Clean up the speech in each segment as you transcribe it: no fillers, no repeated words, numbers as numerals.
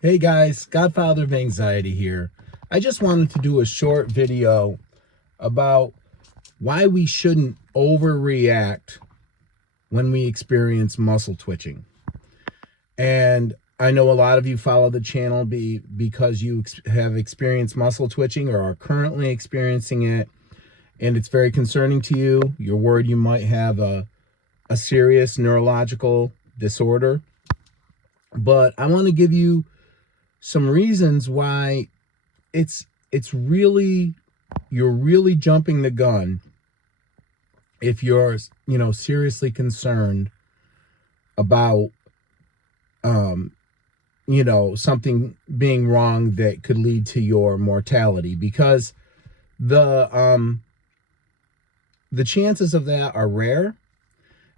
Hey guys, Godfather of Anxiety here. I just wanted to do a short video about why we shouldn't overreact when we experience muscle twitching. And I know a lot of you follow the channel because you have experienced muscle twitching or are currently experiencing it, and it's very concerning to you. You're worried you might have a serious neurological disorder. But I want to give you some reasons why it's really, you're really jumping the gun if you're seriously concerned about something being wrong that could lead to your mortality, because the the chances of that are rare.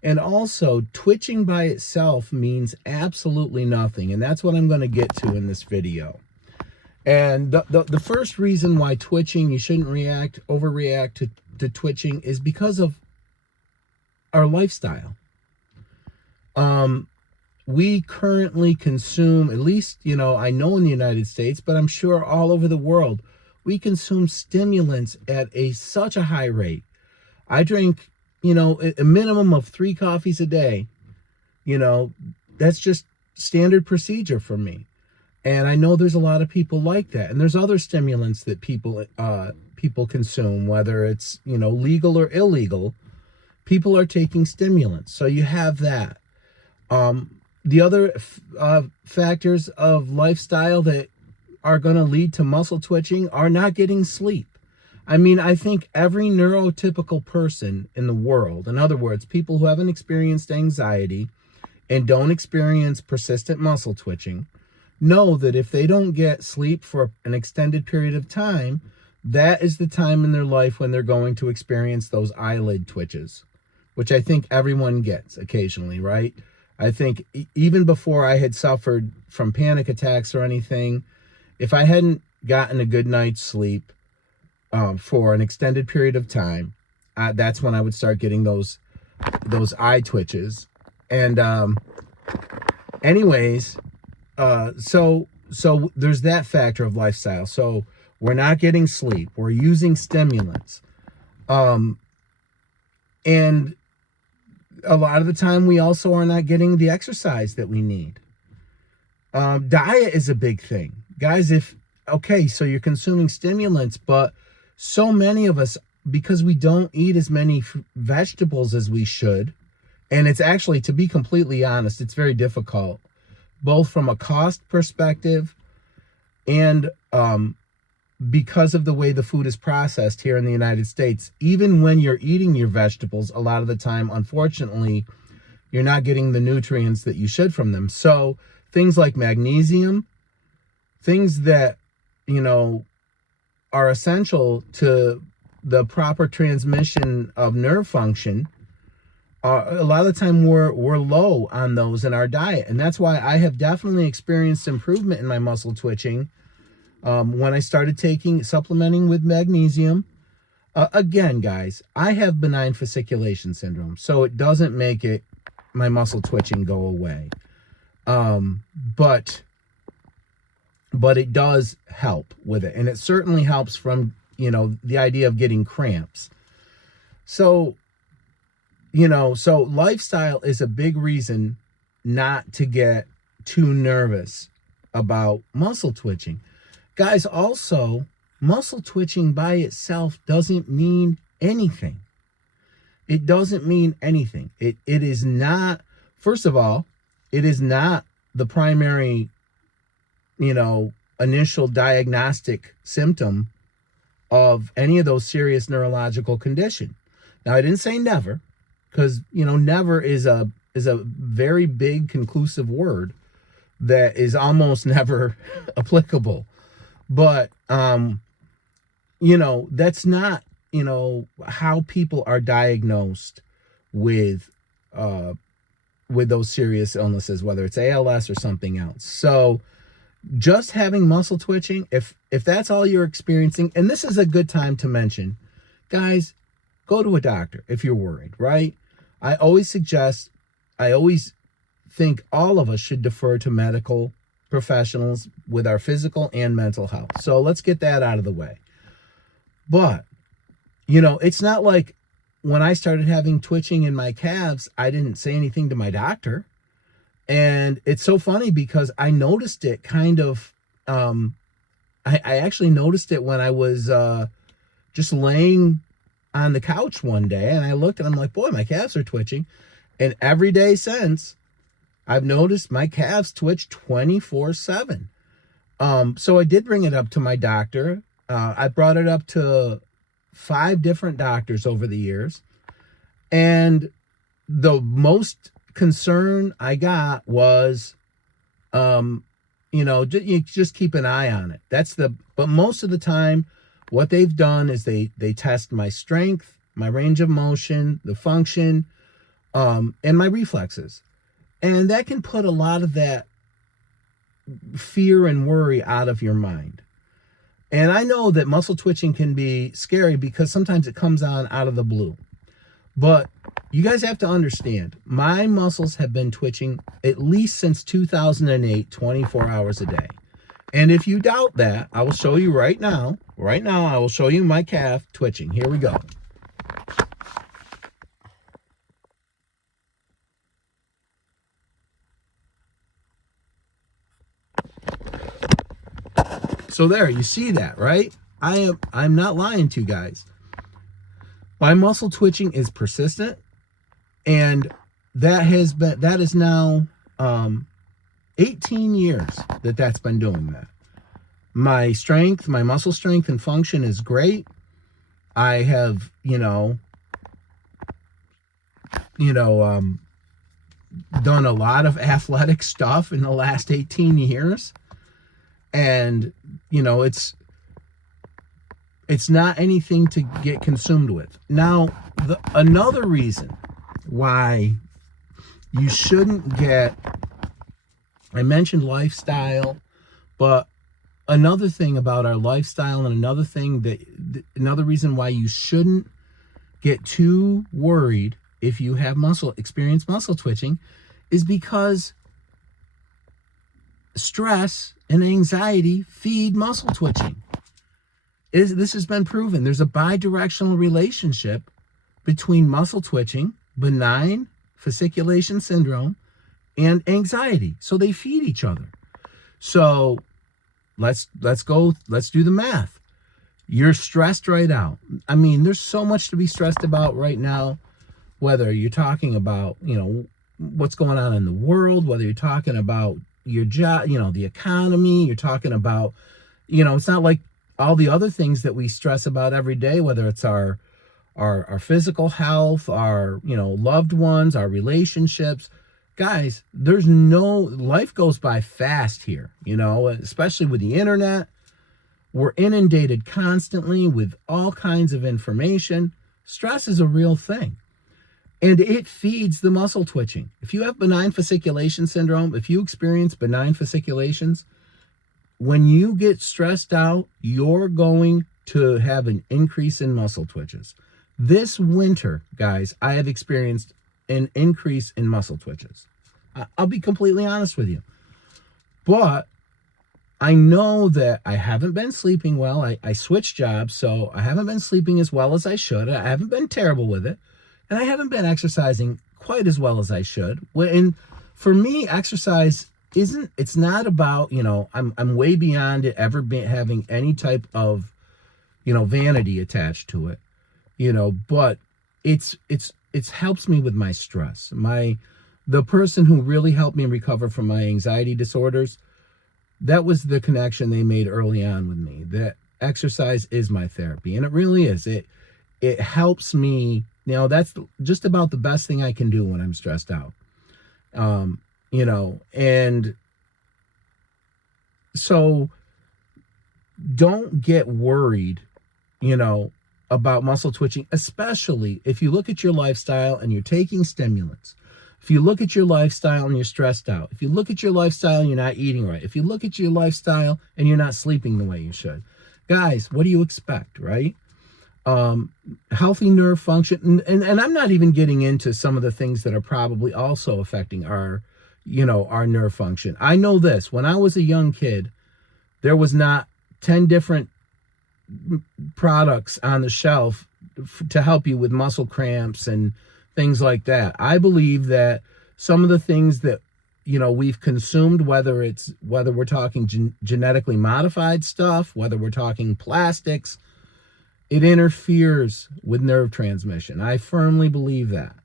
And also, twitching by itself means absolutely nothing, and that's what I'm going to get to in this video. And the first reason why twitching, you shouldn't overreact to twitching, is because of our lifestyle. We currently consume, at least, I know in the United States, but I'm sure all over the world, we consume stimulants at such a high rate. I drink, a minimum of 3 coffees a day. That's just standard procedure for me. And I know there's a lot of people like that. And there's other stimulants that people consume, whether it's, legal or illegal. People are taking stimulants. So you have that. The other factors of lifestyle that are going to lead to muscle twitching are not getting sleep. I mean, I think every neurotypical person in the world, in other words, people who haven't experienced anxiety and don't experience persistent muscle twitching, know that if they don't get sleep for an extended period of time, that is the time in their life when they're going to experience those eyelid twitches, which I think everyone gets occasionally, right? I think even before I had suffered from panic attacks or anything, if I hadn't gotten a good night's sleep for an extended period of time, that's when I would start getting those eye twitches. And anyways, so there's that factor of lifestyle. So we're not getting sleep. We're using stimulants. And a lot of the time we also are not getting the exercise that we need. Diet is a big thing. Guys, so you're consuming stimulants, but so many of us, because we don't eat as many vegetables as we should, and it's actually, to be completely honest, it's very difficult, both from a cost perspective and because of the way the food is processed here in the United States. Even when you're eating your vegetables, a lot of the time, unfortunately, you're not getting the nutrients that you should from them. So things like magnesium, things that, are essential to the proper transmission of nerve function, a lot of the time we're low on those in our diet. And that's why I have definitely experienced improvement in my muscle twitching when I started supplementing with magnesium. Again, guys, I have benign fasciculation syndrome, so it doesn't make my muscle twitching go away. But it does help with it. And it certainly helps from, the idea of getting cramps. So, so lifestyle is a big reason not to get too nervous about muscle twitching. Guys, also, muscle twitching by itself doesn't mean anything. It doesn't mean anything. It is not, first of all, it is not the primary, initial diagnostic symptom of any of those serious neurological condition. Now, I didn't say never, because, never is a very big conclusive word that is almost never applicable. But, that's not, how people are diagnosed with those serious illnesses, whether it's ALS or something else. So just having muscle twitching, if that's all you're experiencing, and this is a good time to mention, guys, go to a doctor if you're worried, right? I always think all of us should defer to medical professionals with our physical and mental health. So let's get that out of the way. But, it's not like when I started having twitching in my calves, I didn't say anything to my doctor. And it's so funny because I noticed it I actually noticed it when I was just laying on the couch one day, and I looked and I'm like, boy, my calves are twitching. And every day since, I've noticed my calves twitch 24/7. So I did bring it up to my doctor. I brought it up to 5 different doctors over the years. And the most concern I got was, you just keep an eye on it. But most of the time, what they've done is they test my strength, my range of motion, the function, and my reflexes. And that can put a lot of that fear and worry out of your mind. And I know that muscle twitching can be scary because sometimes it comes on out of the blue. But you guys have to understand, my muscles have been twitching at least since 2008, 24 hours a day. And if you doubt that, I will show you right now. Right now, I will show you my calf twitching. Here we go. So there, you see that, right? I'm not lying to you guys. My muscle twitching is persistent, and that is now 18 years that's been doing that. My strength, my muscle strength and function is great. I have, done a lot of athletic stuff in the last 18 years. And, it's not anything to get consumed with. Now, another reason why you shouldn't I mentioned lifestyle, but another thing about our lifestyle and another reason why you shouldn't get too worried if you have experience muscle twitching is because stress and anxiety feed muscle twitching. This has been proven. There's a bidirectional relationship between muscle twitching, benign fasciculation syndrome, and anxiety. So they feed each other. So let's do the math. You're stressed right out. I mean, there's so much to be stressed about right now, whether you're talking about, what's going on in the world, whether you're talking about your job, the economy, you're talking about, it's not like all the other things that we stress about every day, whether it's our physical health, our, loved ones, our relationships. Guys, life goes by fast here, especially with the internet. We're inundated constantly with all kinds of information. Stress is a real thing. And it feeds the muscle twitching. If you have benign fasciculation syndrome, if you experience benign fasciculations, when you get stressed out, you're going to have an increase in muscle twitches. This winter, guys, I have experienced an increase in muscle twitches. I'll be completely honest with you. But I know that I haven't been sleeping well. I switched jobs, so I haven't been sleeping as well as I should. I haven't been terrible with it. And I haven't been exercising quite as well as I should. And for me, exercise it's not about, I'm way beyond it ever having any type of, vanity attached to it, but it's helps me with my stress. The person who really helped me recover from my anxiety disorders, that was the connection they made early on with me, that exercise is my therapy. And it really is. It helps me. That's just about the best thing I can do when I'm stressed out. And so don't get worried, about muscle twitching, especially if you look at your lifestyle and you're taking stimulants. If you look at your lifestyle and you're stressed out, if you look at your lifestyle and you're not eating right, if you look at your lifestyle and you're not sleeping the way you should, guys, what do you expect, right? Healthy nerve function, and I'm not even getting into some of the things that are probably also affecting our, our nerve function. I know this. When I was a young kid, there was not 10 different products on the shelf to help you with muscle cramps and things like that. I believe that some of the things that we've consumed, whether we're talking genetically modified stuff, whether we're talking plastics, it interferes with nerve transmission. I firmly believe that.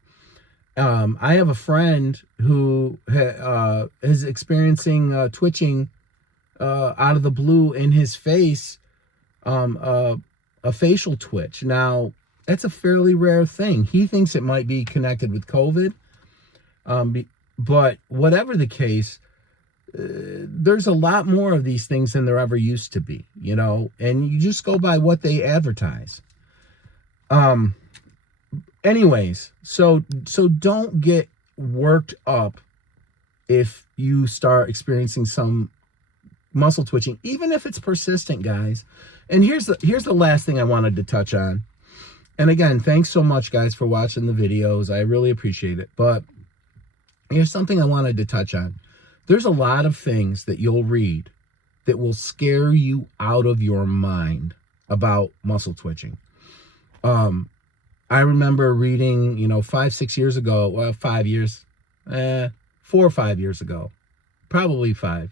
I have a friend who is experiencing twitching out of the blue in his face, a facial twitch. Now, that's a fairly rare thing. He thinks it might be connected with COVID. But whatever the case, there's a lot more of these things than there ever used to be, and you just go by what they advertise. Anyways, so don't get worked up if you start experiencing some muscle twitching, even if it's persistent, guys. And here's the last thing I wanted to touch on. And again, thanks so much, guys, for watching the videos. I really appreciate it. But here's something I wanted to touch on. There's a lot of things that you'll read that will scare you out of your mind about muscle twitching. I remember reading, 5-6 years ago, well, 5 years, 4 or 5 years ago, probably 5,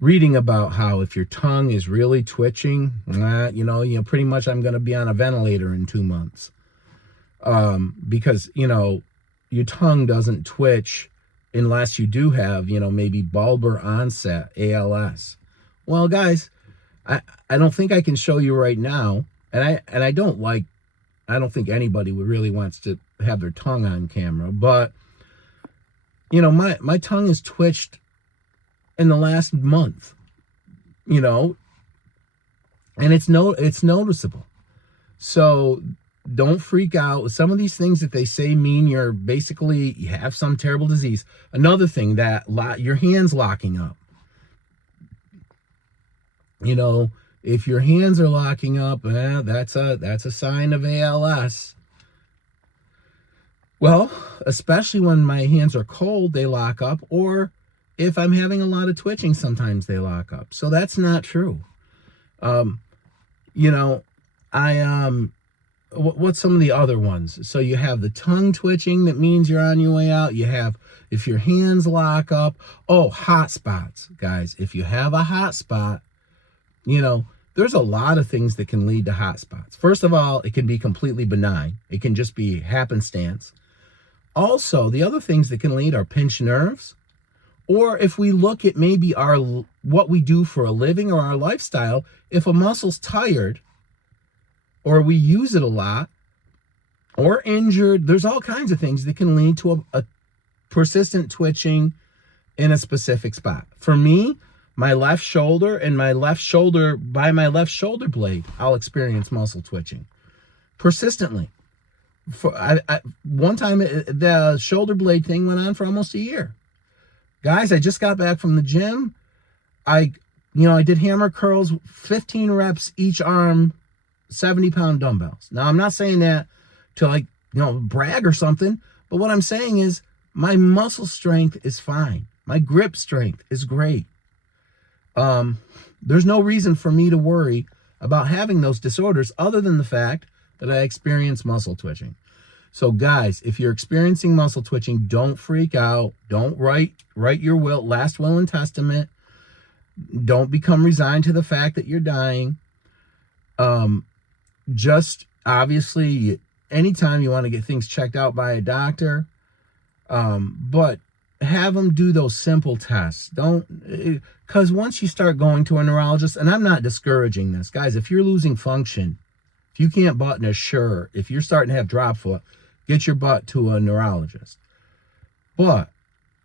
reading about how if your tongue is really twitching, pretty much I'm going to be on a ventilator in 2 months. Because, your tongue doesn't twitch unless you do have, maybe bulbar onset ALS. Well, guys, I don't think I can show you right now. And I don't think anybody really wants to have their tongue on camera, but my tongue is twitched in the last month, and it's noticeable. So don't freak out. Some of these things that they say mean you have some terrible disease. Another thing, that your hands locking up. If your hands are locking up, that's a sign of ALS. Well, especially when my hands are cold, they lock up, or if I'm having a lot of twitching, sometimes they lock up. So that's not true. What's some of the other ones? So you have the tongue twitching, that means you're on your way out. You have, if your hands lock up, hot spots, guys. If you have a hot spot, there's a lot of things that can lead to hot spots. First of all, it can be completely benign. It can just be happenstance. Also, the other things that can lead are pinched nerves, or if we look at maybe what we do for a living or our lifestyle, if a muscle's tired or we use it a lot or injured, there's all kinds of things that can lead to a persistent twitching in a specific spot. For me, my left shoulder and by my left shoulder blade, I'll experience muscle twitching persistently. One time, the shoulder blade thing went on for almost a year. Guys, I just got back from the gym. I did hammer curls, 15 reps each arm, 70-pound dumbbells. Now, I'm not saying that to brag or something, but what I'm saying is my muscle strength is fine. My grip strength is great. There's no reason for me to worry about having those disorders other than the fact that I experience muscle twitching. So guys, if you're experiencing muscle twitching, don't freak out. Don't write your last will and testament. Don't become resigned to the fact that you're dying. Just obviously, anytime you want to get things checked out by a doctor, but have them do those simple tests. Because once you start going to a neurologist, and I'm not discouraging this, guys, if you're losing function, if you can't button a shirt, if you're starting to have drop foot, get your butt to a neurologist. But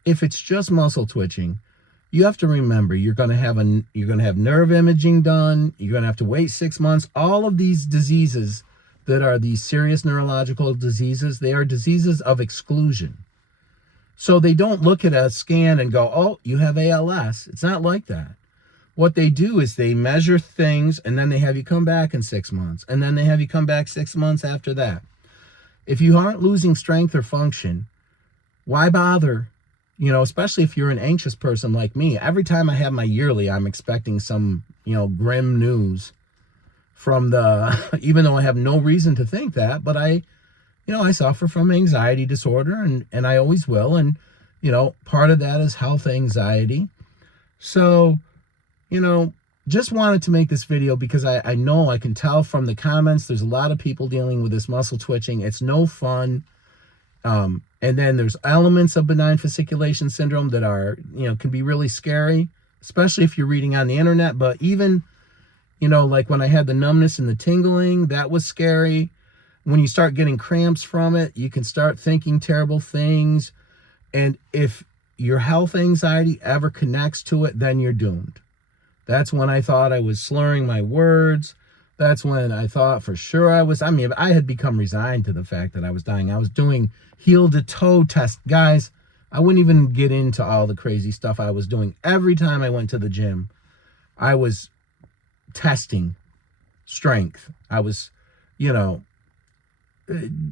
if it's just muscle twitching, you have to remember you're going to have nerve imaging done. You're going to have to wait 6 months. All of these diseases that are these serious neurological diseases, they are diseases of exclusion. So they don't look at a scan and go, oh, you have ALS. It's not like that. What they do is they measure things, and then they have you come back in 6 months, and then they have you come back 6 months after that. If you aren't losing strength or function, why bother You know, especially if you're an anxious person like me. Every time I have my yearly, I'm expecting some, grim news from the, even though I have no reason to think that, but I suffer from anxiety disorder, and I always will. And, part of that is health anxiety. So, you know, just wanted to make this video because I know, I can tell from the comments, there's a lot of people dealing with this muscle twitching. It's no fun. And then there's elements of benign fasciculation syndrome that are, can be really scary, especially if you're reading on the internet. But even, like when I had the numbness and the tingling, that was scary. When you start getting cramps from it, you can start thinking terrible things. And if your health anxiety ever connects to it, then you're doomed. That's when I thought I was slurring my words. That's when I thought for sure I had become resigned to the fact that I was dying. I was doing heel to toe tests. Guys, I wouldn't even get into all the crazy stuff I was doing. Every time I went to the gym, I was testing strength. I was,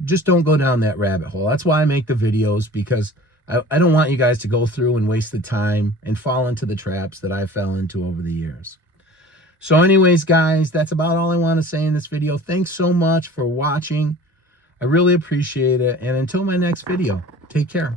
just don't go down that rabbit hole. That's why I make the videos, because I don't want you guys to go through and waste the time and fall into the traps that I fell into over the years. So anyways, guys, that's about all I want to say in this video. Thanks so much for watching. I really appreciate it. And until my next video, take care.